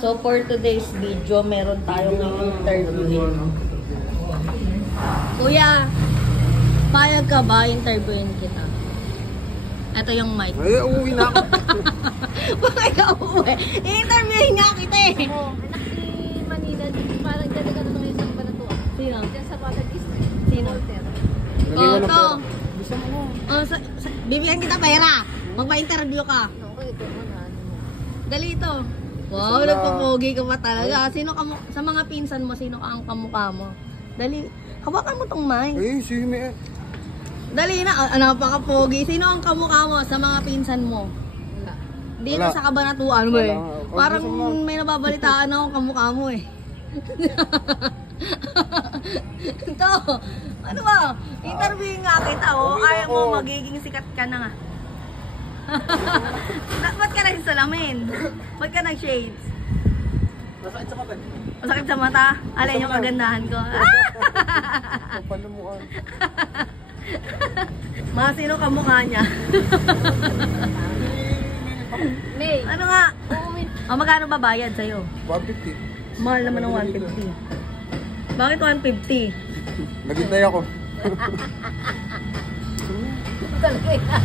So for today's video, meron tayong interview. Kuya, payag ka ba interviewin kita? Ito yung mic. Ay, uuwi na ako. Bakit ka uuwi? I-interviewin nga kita eh. Oo, anak si Manila, parang gano'n ka ng isang banatuan. Sino? Diyan sa Bata District. Sino? Walter. Oo, to. Gusto mo mo. Oh, bibigyan kita pera. Magpa-interview ka. Okay, ito mo na. Dali ito. Wow, nagpapogi ka pa talaga. Sino ka mo, sa mga pinsan mo, sino ang kamukha mo? Dali, hawakan mo tong mic. Ay, sino eh. Dali na, napaka-pogi. Sino ang kamukha mo sa mga pinsan mo? Wala. Dito Wala. sa Kabanatuan mo eh. Wala. Parang may nababalitaan ako kamukha mo eh. Ito, ano ba? Interview nga kita oh. Ayaw mo, magiging sikat ka na nga. Ba't ka nagsalamin? Ba't ka nag-shades? Masakit sa kapal. Masakit sa mata? Alin yung kagandahan ko? Kapal mo ka. Mga sino kamukha niya? May, Ano nga? uuwi. Magkano ba bayad sa'yo? 150. Mahal naman ng 150. Bakit 150? Naghintay ako. Talaga.